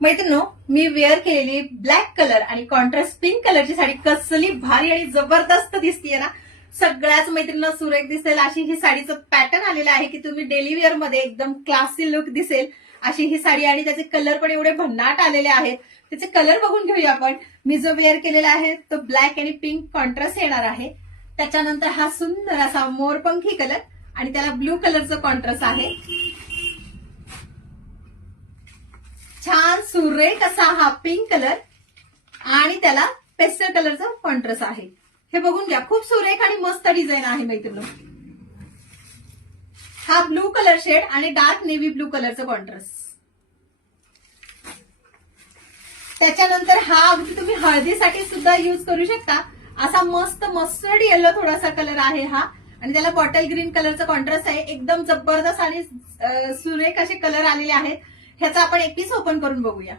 मैत्रिणींनो, मी वेअर केलेली black colour आणि कॉन्ट्रास्ट पिंक कलरची साडी कसली भारी आणि जबरदस्त दिसतीये ना. सगळ्याच मैत्रिणींना सुरेख दिसेल अशी ही साडीचं पॅटर्न आलेलं आहे की तुम्ही डेली वेअर मध्ये एकदम क्लासी लुक दिसेल अशी ही साडी. आणि त्याचे कलर पण एवढे भन्नाट आलेले आहेत. त्याचे कलर बघून घेऊया आपण. मी जो वेअर केलेला आहे तो ब्लॅक आणि पिंक कॉन्ट्रास्ट येणार आहे. त्याच्यानंतर हा सुंदर असा मोरपंखी कलर आणि त्याला ब्लू कलरचं कॉन्ट्रास्ट आहे. छान सुरेख असा हा पिंक कलर आणि त्याला पेस्टल कलरचा कॉन्ट्रास्ट आहे. हे बघून घ्या, खूप सुरेख आणि मस्त डिझाईन आहे मैत्रिणी. हा ब्लू कलर शेड आणि डार्क नेव्ही ब्लू कलरचं कॉन्ट्रास्ट. त्याच्यानंतर हा अगदी तुम्ही हळदीसाठी सुद्धा युज करू शकता असा मस्त मस्टर्ड येलो थोडासा कलर आहे हा आणि त्याला बॉटल ग्रीन कलरचा कॉन्ट्रास्ट आहे. एकदम जबरदस्त आणि सुरेख असे कलर आलेले आहेत. ह्याचा आपण एक पीस ओपन करून बघूया.